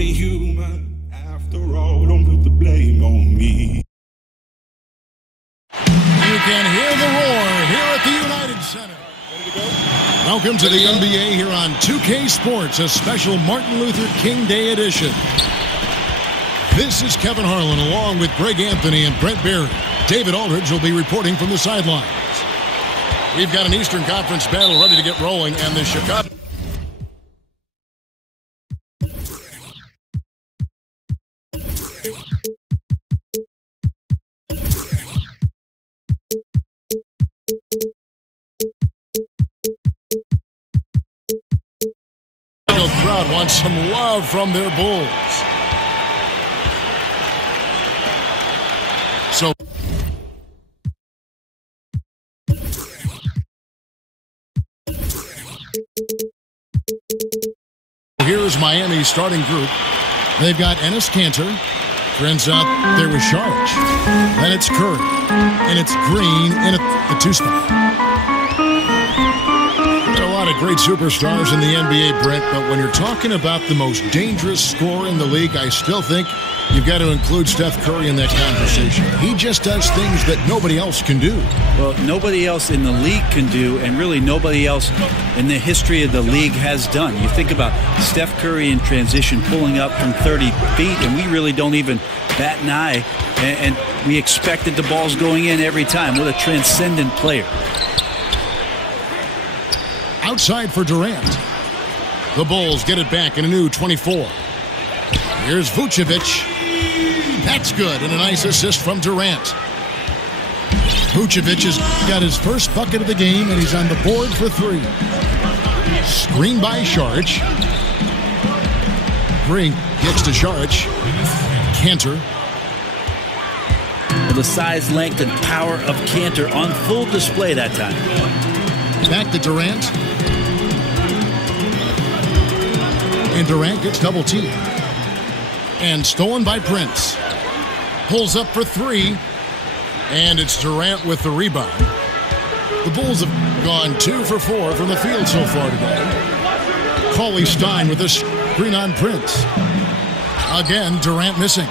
only human. After all, don't put the blame on me. You can hear the roar here at the United Center. Ready to go? Welcome to the NBA here on 2K Sports, a special Martin Luther King Day edition. This is Kevin Harlan along with Greg Anthony and Brent Berry. David Aldridge will be reporting from the sidelines. We've got an Eastern Conference battle ready to get rolling, and the Chicago... crowd wants some love from their Bulls. So here's Miami's starting group. They've got Enes Kanter. Turns out there was Sharge. Then it's Curry. And it's Green in the two spot. There are a lot of great superstars in the NBA, Brent, but when you're talking about the most dangerous scorer in the league, I still think you've got to include Steph Curry in that conversation. He just does things that nobody else can do. Well, nobody else in the league can do, and really nobody else in the history of the league has done. You think about Steph Curry in transition, pulling up from 30 feet, and we really don't even bat an eye, and we expected the balls going in every time. What a transcendent player. Outside for Durant. The Bulls get it back in a new 24. Here's Vucevic. That's good, and a nice assist from Durant. Vucevic has got his first bucket of the game, and he's on the board for three. Screen by Sharge. Green gets to Sharge. Kanter. Well, the size, length, and power of Kanter on full display that time. Back to Durant. And Durant gets double teamed. And stolen by Prince. Pulls up for three. And it's Durant with the rebound. The Bulls have gone 2 for 4 from the field so far today. Cauley Stein with a screen on Prince. Again, Durant missing.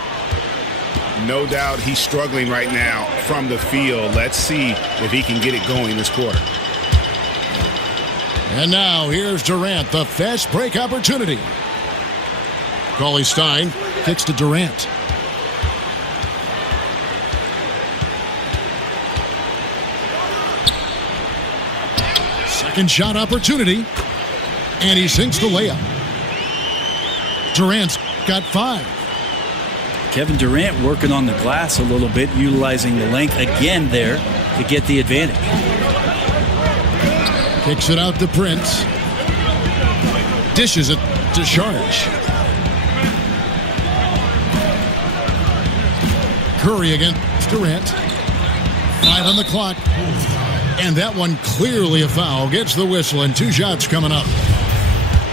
No doubt he's struggling right now from the field. Let's see if he can get it going this quarter. And now here's Durant, the fast break opportunity. Cauley Stein kicks to Durant. Second shot opportunity. And he sinks the layup. Durant's got 5. Kevin Durant working on the glass a little bit, utilizing the length again there to get the advantage. Kicks it out to Prince. Dishes it to Sharge. Curry against Durant. 5 on the clock. And that one clearly a foul. Gets the whistle and 2 shots coming up.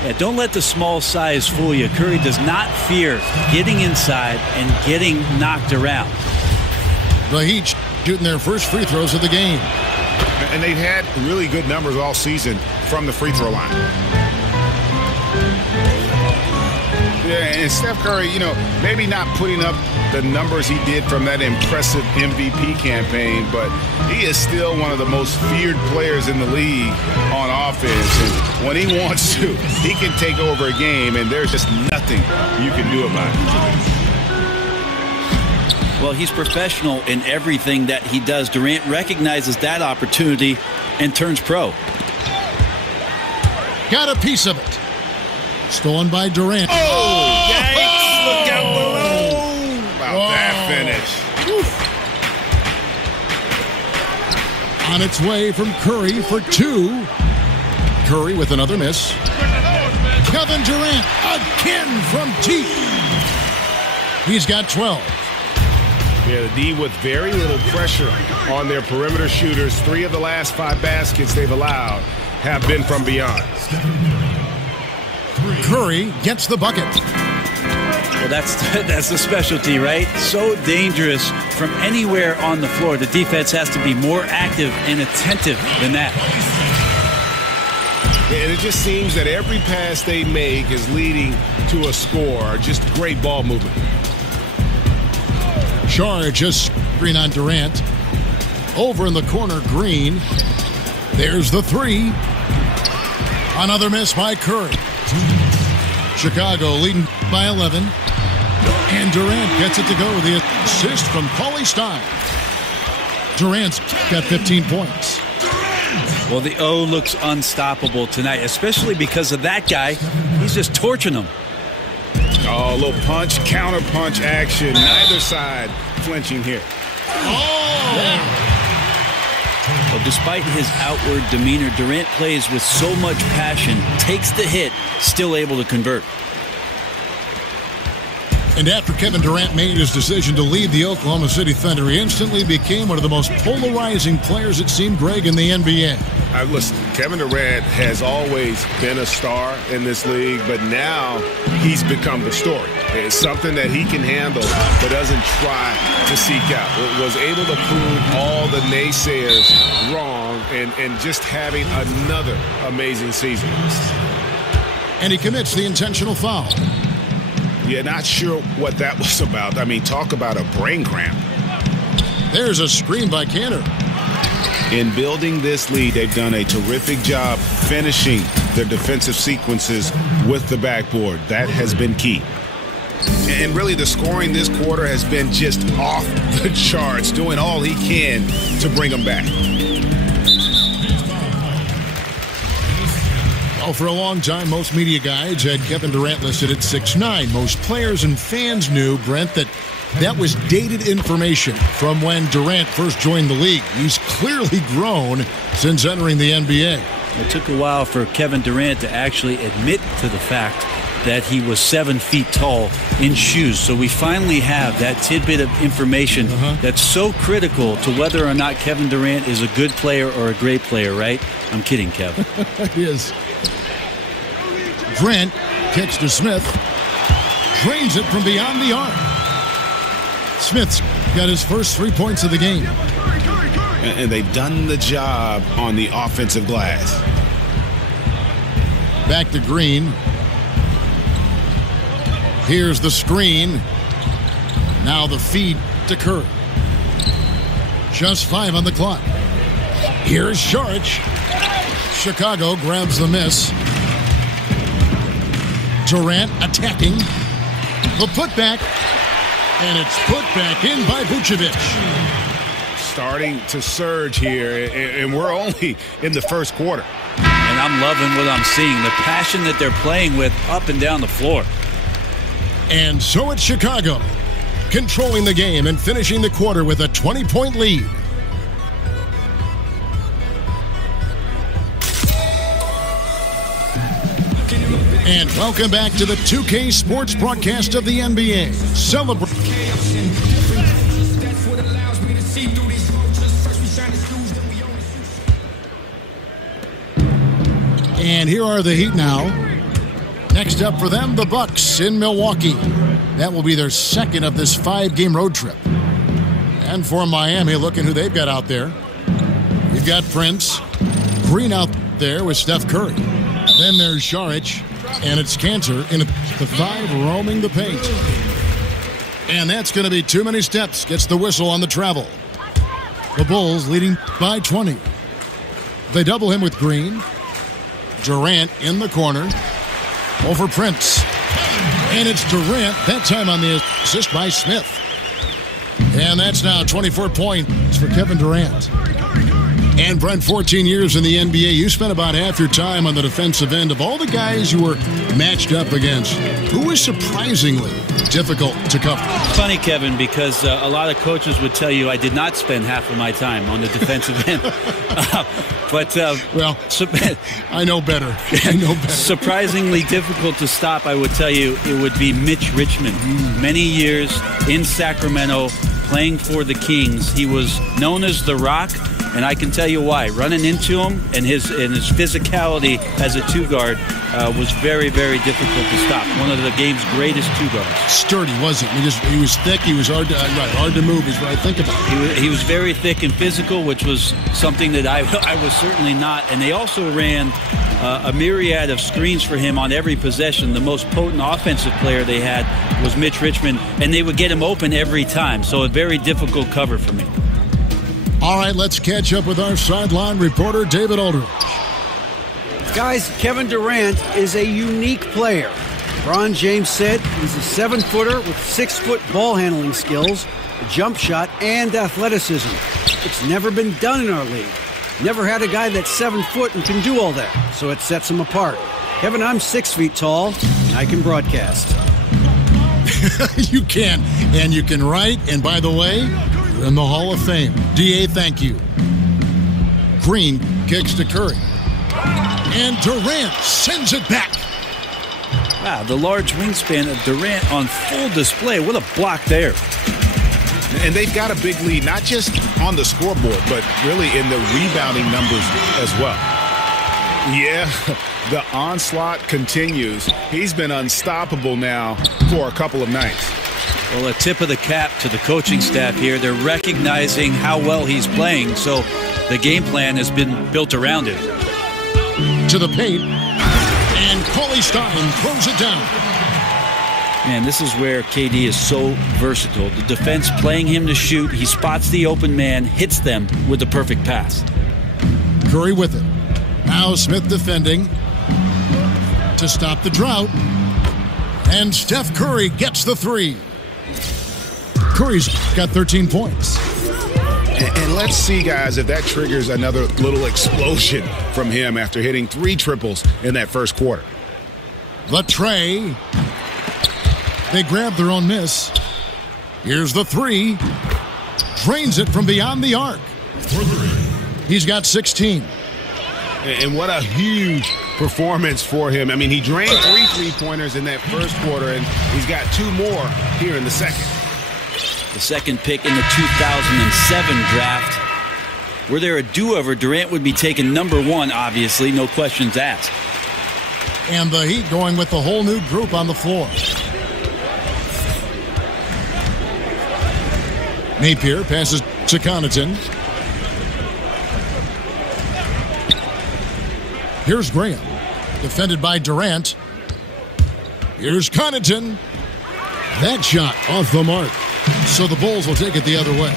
Yeah, don't let the small size fool you. Curry does not fear getting inside and getting knocked around. The Heat shooting their first free throws of the game. And they've had really good numbers all season from the free throw line. Yeah, and Steph Curry, you know, maybe not putting up the numbers he did from that impressive MVP campaign, but he is still one of the most feared players in the league on offense. And when he wants to, he can take over a game, and there's just nothing you can do about it. Well, he's professional in everything that he does. Durant recognizes that opportunity and turns pro. Got a piece of it. Stolen by Durant. Oh, yikes. Look down below. About that finish. Woo. On its way from Curry for 2. Curry with another miss. Kevin Durant again from deep. He's got 12. Yeah, the D with very little pressure on their perimeter shooters. 3 of the last 5 baskets they've allowed have been from beyond. Curry gets the bucket. Well, that's the specialty, right? So dangerous from anywhere on the floor. The defense has to be more active and attentive than that. And it just seems that every pass they make is leading to a score. Just great ball movement. Charge just screen on Durant. Over in the corner, Green. There's the three. Another miss by Curry. Chicago leading by 11. And Durant gets it to go with the assist from Paulie Stein. Durant's got 15 points. Well, the O looks unstoppable tonight, especially because of that guy. He's just torching them. Oh, a little punch, counter punch action. Neither side flinching here. Oh! Well, despite his outward demeanor, Durant plays with so much passion, takes the hit, still able to convert. And after Kevin Durant made his decision to leave the Oklahoma City Thunder, he instantly became one of the most polarizing players, it seemed, Greg, in the NBA. Listen, Kevin Durant has always been a star in this league, but now he's become the story. It's something that he can handle, but doesn't try to seek out. Was able to prove all the naysayers wrong and just having another amazing season. And he commits the intentional foul. Yeah, not sure what that was about. I mean, talk about a brain cramp. There's a screen by Cantor. In building this lead, they've done a terrific job finishing their defensive sequences with the backboard. That has been key. And really, the scoring this quarter has been just off the charts, doing all he can to bring them back. Well, for a long time, most media guides had Kevin Durant listed at 6'9". Most players and fans knew, Brent, that was dated information from when Durant first joined the league. He's clearly grown since entering the NBA. It took a while for Kevin Durant to actually admit to the fact that he was 7 feet tall in shoes. So we finally have that tidbit of information that's so critical to whether or not Kevin Durant is a good player or a great player, right? I'm kidding, Kevin. He is. Grant kicks to Smith. Drains it from beyond the arc. Smith's got his first 3 points of the game. And they've done the job on the offensive glass. Back to Green. Here's the screen. Now the feed to Curry. Just 5 on the clock. Here's Saric. Chicago grabs the miss. Durant attacking. The putback. And it's put back in by Vucevic. Starting to surge here, and we're only in the first quarter. And I'm loving what I'm seeing. The passion that they're playing with up and down the floor. And so it's Chicago, controlling the game and finishing the quarter with a 20-point lead. And welcome back to the 2K Sports broadcast of the NBA. Celebrate. And here are the Heat now. Next up for them, the Bucks in Milwaukee. That will be their second of this 5-game road trip. And for Miami, looking who they've got out there. You've got Prince. Green out there with Steph Curry. Then there's Saric. And it's Cantor in the 5 roaming the paint. And that's going to be too many steps. Gets the whistle on the travel. The Bulls leading by 20. They double him with Green. Durant in the corner. Over Prince. And it's Durant, that time on the assist by Smith. And that's now 24 points for Kevin Durant. And Brent, 14 years in the NBA, you spent about half your time on the defensive end. Of all the guys you were matched up against, who was surprisingly difficult to cover? Funny, Kevin, because a lot of coaches would tell you I did not spend half of my time on the defensive end. I know better. I know better. Surprisingly difficult to stop, I would tell you, it would be Mitch Richmond. Many years in Sacramento playing for the Kings. He was known as The Rock. And I can tell you why. Running into him and his physicality as a two-guard was very, very difficult to stop. One of the game's greatest two-guards. Sturdy, wasn't he? He was thick. He was hard to move is what I think about. He was very thick and physical, which was something that I was certainly not. And they also ran a myriad of screens for him on every possession. The most potent offensive player they had was Mitch Richmond, and they would get him open every time. So a very difficult cover for me. All right, let's catch up with our sideline reporter, David Aldridge. Guys, Kevin Durant is a unique player. LeBron James said he's a 7-footer with 6-foot ball handling skills, a jump shot, and athleticism. It's never been done in our league. Never had a guy that's 7 foot and can do all that, so it sets him apart. Kevin, I'm 6 feet tall, and I can broadcast. You can, and you can write, and by the way, you're in the Hall of Fame. D.A., thank you. Green kicks to Curry. And Durant sends it back. Wow, the large wingspan of Durant on full display. What a block there. And they've got a big lead, not just on the scoreboard, but really in the rebounding numbers as well. Yeah, the onslaught continues. He's been unstoppable now for a couple of nights. Well, a tip of the cap to the coaching staff here. They're recognizing how well he's playing, so the game plan has been built around him. To the paint, and Cauley Stein throws it down. Man, this is where KD is so versatile. The defense playing him to shoot. He spots the open man, hits them with the perfect pass. Curry with it. Now Smith defending to stop the drought. And Steph Curry gets the three. Curry's got 13 points. And let's see, guys, if that triggers another little explosion from him after hitting 3 triples in that first quarter. The tray. They grab their own miss. Here's the three. Drains it from beyond the arc. For 3. He's got 16. And what a huge performance for him. I mean, he drained 3 3-pointers in that first quarter, and he's got 2 more here in the second. The second pick in the 2007 draft. Were there a do-over, Durant would be taken number 1, obviously. No questions asked. And the Heat going with the whole new group on the floor. Napier passes to Connaughton. Here's Graham, defended by Durant. Here's Connaughton. That shot off the mark. So the Bulls will take it the other way.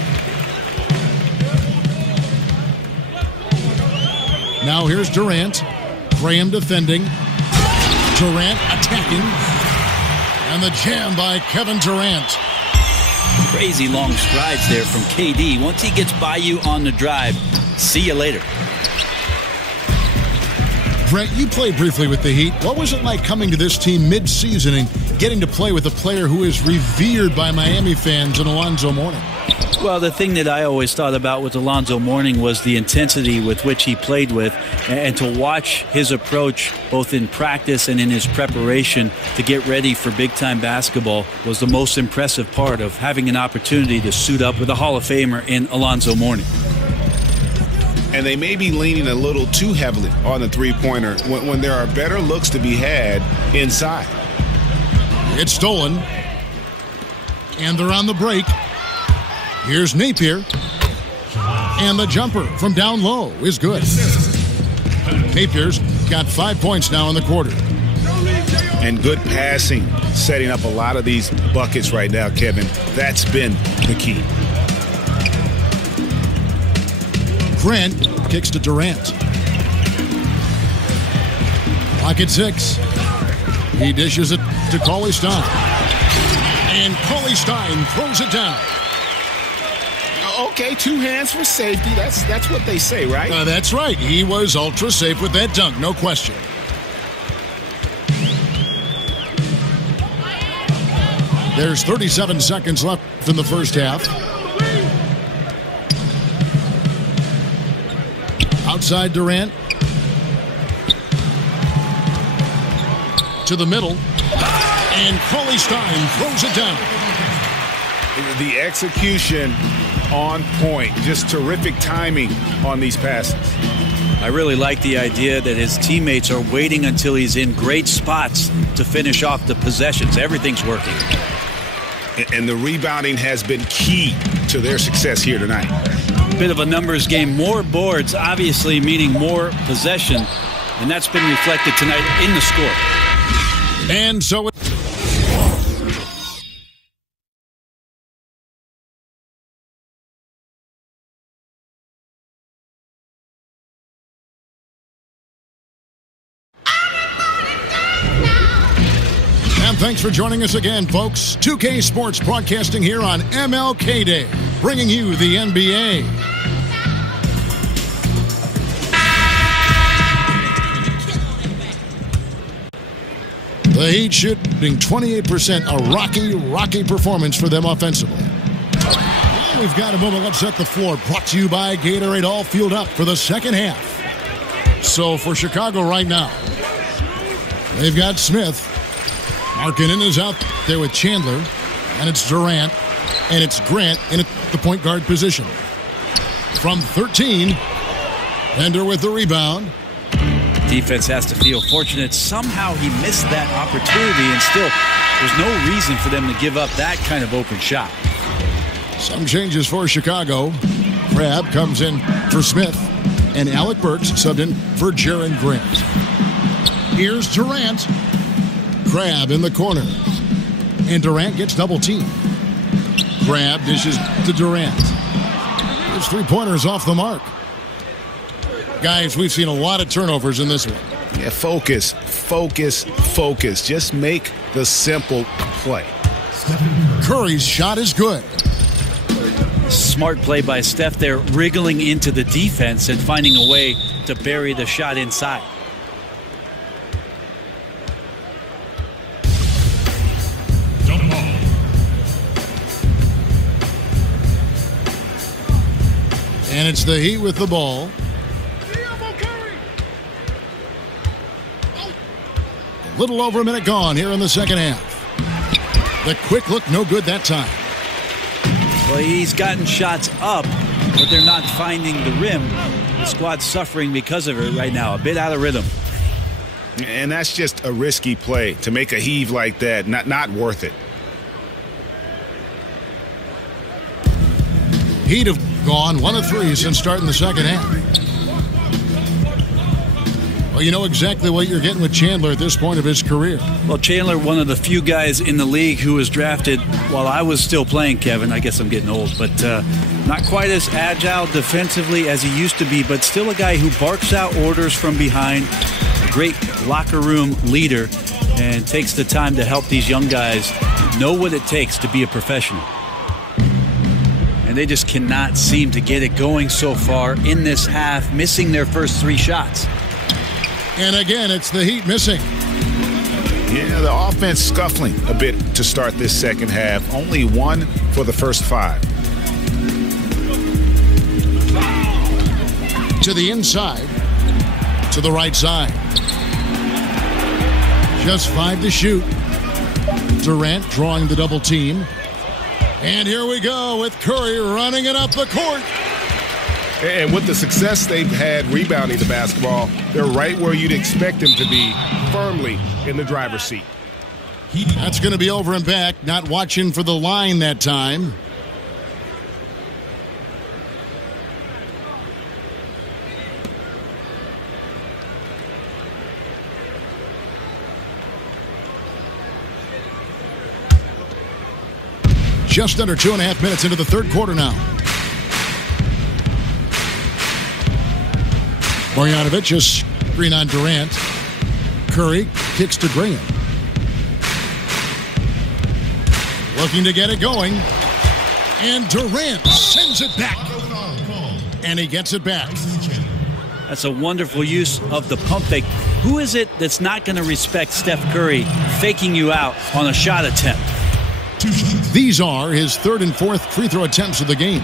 Now here's Durant. Graham defending. Durant attacking. And the jam by Kevin Durant. Crazy long strides there from KD. Once he gets by you on the drive, see you later. Brett, you played briefly with the Heat. What was it like coming to this team mid-season and getting to play with a player who is revered by Miami fans in Alonzo Mourning? Well, the thing that I always thought about with Alonzo Mourning was the intensity with which he played with, and to watch his approach both in practice and in his preparation to get ready for big-time basketball was the most impressive part of having an opportunity to suit up with a Hall of Famer in Alonzo Mourning. And they may be leaning a little too heavily on the three-pointer when there are better looks to be had inside. It's stolen. And they're on the break. Here's Napier. And the jumper from down low is good. Napier's got 5 points now in the quarter. And good passing, setting up a lot of these buckets right now, Kevin. That's been the key. Grant kicks to Durant. Clock at 6. He dishes it to Cauley Stein. And Cauley Stein throws it down. Okay, 2 hands for safety. That's what they say, right? That's right. He was ultra safe with that dunk, no question. There's 37 seconds left in the first half. Outside Durant. To the middle. And Cauley Stein throws it down. The execution on point. Just terrific timing on these passes. I really like the idea that his teammates are waiting until he's in great spots to finish off the possessions. Everything's working. And the rebounding has been key to their success here tonight. Bit of a numbers game. More boards, obviously, meaning more possession. And that's been reflected tonight in the score. And so and thanks for joining us again, folks. 2K Sports broadcasting here on MLK Day, bringing you the NBA. The Heat shooting 28%, a rocky performance for them offensively. We've got a moment. Let's set the floor. Brought to you by Gatorade, all fueled up for the second half. So for Chicago right now, they've got Smith. Markkanen is out there with Chandler, and it's Durant, and it's Grant in the point guard position. From 13, Bender with the rebound. Defense has to feel fortunate. Somehow he missed that opportunity, and still there's no reason for them to give up that kind of open shot. Some changes for Chicago. Crabbe comes in for Smith, and Alec Burks subbed in for Jaren Grant. Here's Durant. Crabbe in the corner, and Durant gets double-teamed. Crabbe dishes to Durant. His three-pointers off the mark. Guys, we've seen a lot of turnovers in this one. Yeah, focus. Just make the simple play. Curry's shot is good. Smart play by Steph there, wriggling into the defense and finding a way to bury the shot inside. And it's the Heat with the ball. A little over a minute gone here in the second half. The quick look, no good that time. Well, he's gotten shots up, but they're not finding the rim. The squad's suffering because of it right now, a bit out of rhythm. And that's just a risky play. To make a heave like that, not worth it. Heat have gone 1 of 3 since starting the second half. Well, you know exactly what you're getting with Chandler at this point of his career. Well, Chandler, one of the few guys in the league who was drafted while I was still playing, Kevin. I guess I'm getting old, but not quite as agile defensively as he used to be, but still a guy who barks out orders from behind, a great locker room leader, and takes the time to help these young guys know what it takes to be a professional. And they just cannot seem to get it going so far in this half, missing their first 3 shots. And again, it's the Heat missing. Yeah, the offense scuffling a bit to start this second half. Only 1 for the first 5. To the inside. To the right side. Just 5 to shoot. Durant drawing the double team. And here we go with Curry running it up the court. And with the success they've had rebounding the basketball, they're right where you'd expect them to be, firmly in the driver's seat. That's going to be over and back, not watching for the line that time. Just under 2.5 minutes into the third quarter now. Marjanovic is screen on Durant. Curry kicks to Graham. Looking to get it going. And Durant sends it back. And he gets it back. That's a wonderful use of the pump fake. Who is it that's not going to respect Steph Curry faking you out on a shot attempt? These are his 3rd and 4th free throw attempts of the game.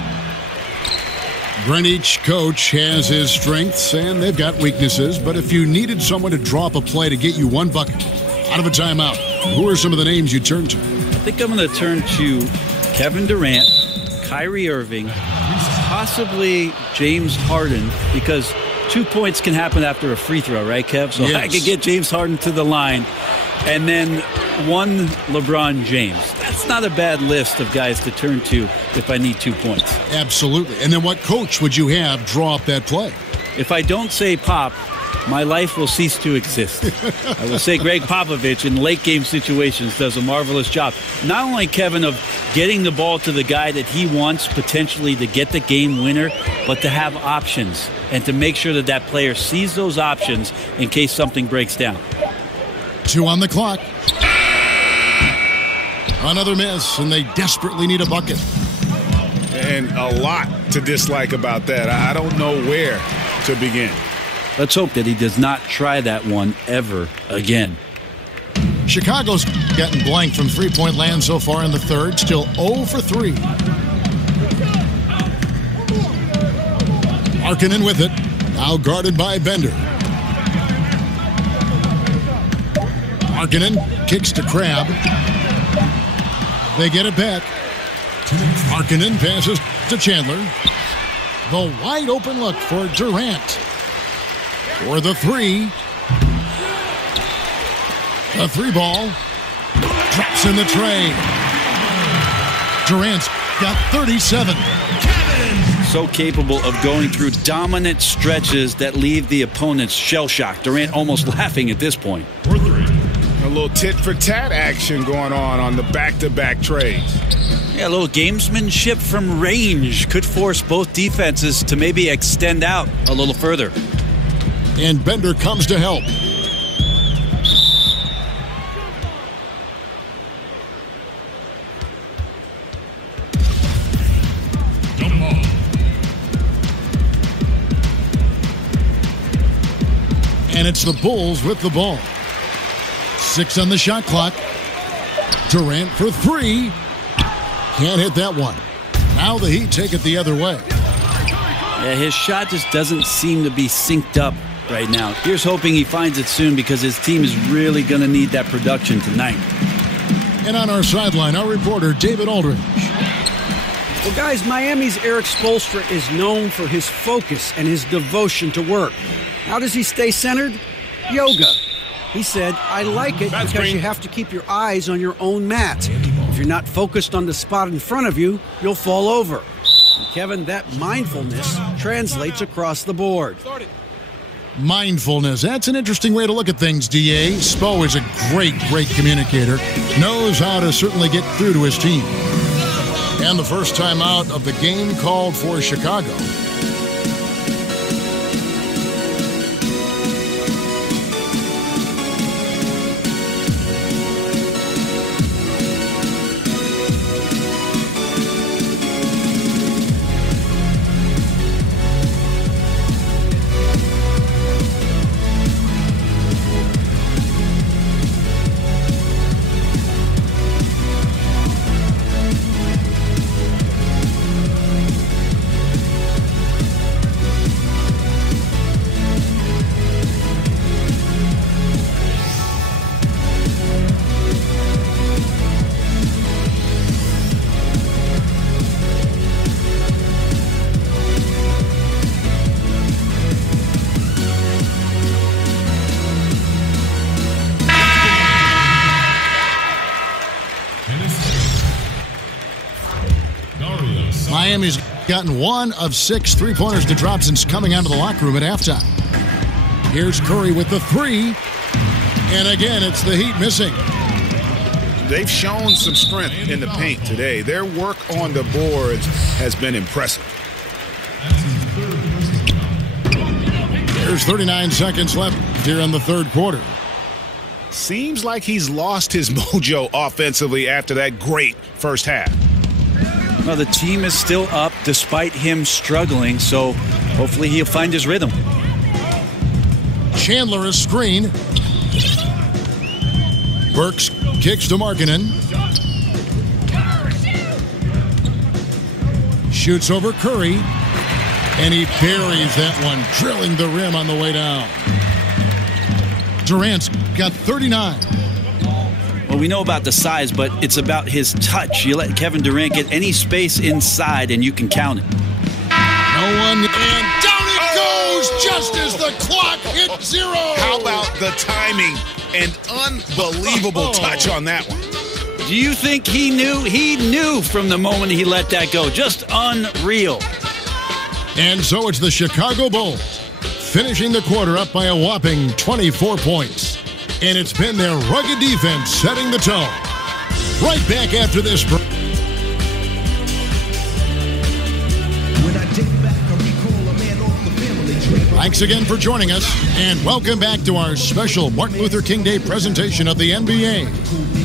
Each coach has his strengths and they've got weaknesses, but if you needed someone to draw up a play to get you 1 bucket out of a timeout, who are some of the names you turn to? I think I'm going to turn to Kevin Durant, Kyrie Irving, possibly James Harden, because 2 points can happen after a free throw, right, Kev? So yes. I could get James Harden to the line. And then 1 LeBron James. That's not a bad list of guys to turn to if I need 2 points. Absolutely. And then what coach would you have draw up that play? If I don't say Pop, my life will cease to exist. I will say Greg Popovich in late game situations does a marvelous job. Not only, Kevin, of getting the ball to the guy that he wants potentially to get the game winner, but to have options and to make sure that that player sees those options in case something breaks down. 2 on the clock. Another miss, and they desperately need a bucket. And a lot to dislike about that. I don't know where to begin. Let's hope that he does not try that one ever again. Chicago's gotten blank from three-point land so far in the third. Still 0 for 3. Markkanen with it. Now guarded by Bender. Markkanen kicks to Crabbe. They get it back. Markkanen passes to Chandler. The wide open look for Durant. For the three. The three ball. Drops in the tray. Durant's got 37. So capable of going through dominant stretches that leave the opponents shell-shocked. Durant almost laughing at this point. A little tit-for-tat action going on the back-to-back trades. Yeah, a little gamesmanship from range could force both defenses to maybe extend out a little further. And Bender comes to help. And it's the Bulls with the ball. 6 on the shot clock. Durant for 3. Can't hit that one. Now the Heat take it the other way. Yeah, his shot just doesn't seem to be synced up right now. Here's hoping he finds it soon because his team is really going to need that production tonight. And on our sideline, our reporter, David Aldridge. Well, guys, Miami's Eric Spoelstra is known for his focus and his devotion to work. How does he stay centered? Yoga. He said, I like it because you have to keep your eyes on your own mat. If you're not focused on the spot in front of you, you'll fall over. And Kevin, that mindfulness translates across the board. Mindfulness. That's an interesting way to look at things, D.A. Spo is a great communicator. Knows how to certainly get through to his team. And the first time out of the game called for Chicago. Miami's gotten 1 of 6 three-pointers to drop since coming out of the locker room at halftime. Here's Curry with the 3. And again, it's the Heat missing. They've shown some strength in the paint today. Their work on the boards has been impressive. There's 39 seconds left here in the third quarter. Seems like he's lost his mojo offensively after that great first half. Well, the team is still up despite him struggling, so hopefully he'll find his rhythm. Chandler is screen. Burks kicks to Markkanen. Shoots over Curry. And he buries that one, drilling the rim on the way down. Durant's got 39. Well, we know about the size, but it's about his touch. You let Kevin Durant get any space inside, and you can count it. No one, and down it goes just as the clock hit 0. How about the timing and unbelievable touch on that one? Do you think he knew? He knew from the moment he let that go. Just unreal. And so it's the Chicago Bulls finishing the quarter up by a whopping 24 points. And it's been their rugged defense setting the tone. Right back after this break. Thanks again for joining us, and welcome back to our special Martin Luther King Day presentation of the NBA.